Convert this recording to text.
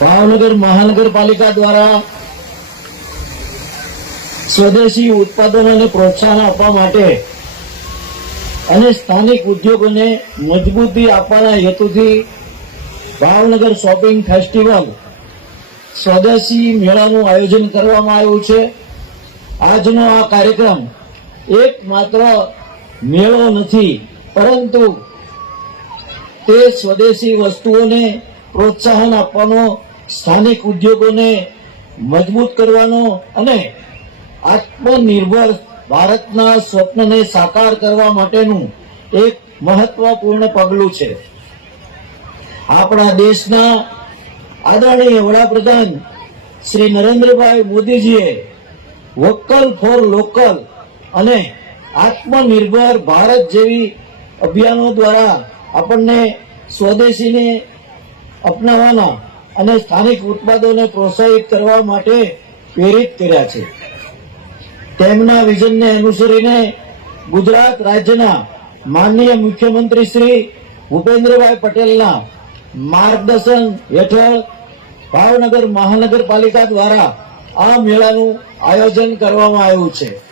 ભાવનગર મહાનગરપાલિકા દ્વારા સ્વદેશી ઉત્પાદનોને પ્રોત્સાહન આપવા માટે અને સ્થાનિક ઉદ્યોગોને મજબૂતી આપવાના હેતુથી ભાવનગર શોપિંગ ફેસ્ટિવલ સ્વદેશી મેળાનું આયોજન કરવામાં આવ્યું છે। આજનો આ કાર્યક્રમ એક માત્ર મેળો નથી, પરંતુ તે સ્વદેશી વસ્તુઓને પ્રોત્સાહન આપવાનો, સ્થાનિક ઉદ્યોગોને મજબૂત કરવાનો અને આત્મનિર્ભર ભારતના સ્વપ્નને સાકાર કરવા માટેનું એક મહત્વપૂર્ણ પગલું છે। આપણા દેશના આદરણીય વડાપ્રધાન શ્રી નરેન્દ્રભાઈ મોદીજીએ વોકલ ફોર લોકલ અને આત્મનિર્ભર ભારત જેવી અભિયાનો દ્વારા આપણને સ્વદેશીને અપનાવવાના અને સ્થાનિક ઉત્પાદનોને પ્રોત્સાહિત કરવા માટે પ્રેરિત કર્યા છે। તેમના વિઝનને અનુસરીને ગુજરાત રાજ્યના માનનીય મુખ્યમંત્રી શ્રી ભૂપેન્દ્રભાઈ પટેલના માર્ગદર્શન હેઠળ ભાવનગર મહાનગરપાલિકા દ્વારા આ મેળાનું આયોજન કરવામાં આવ્યું છે।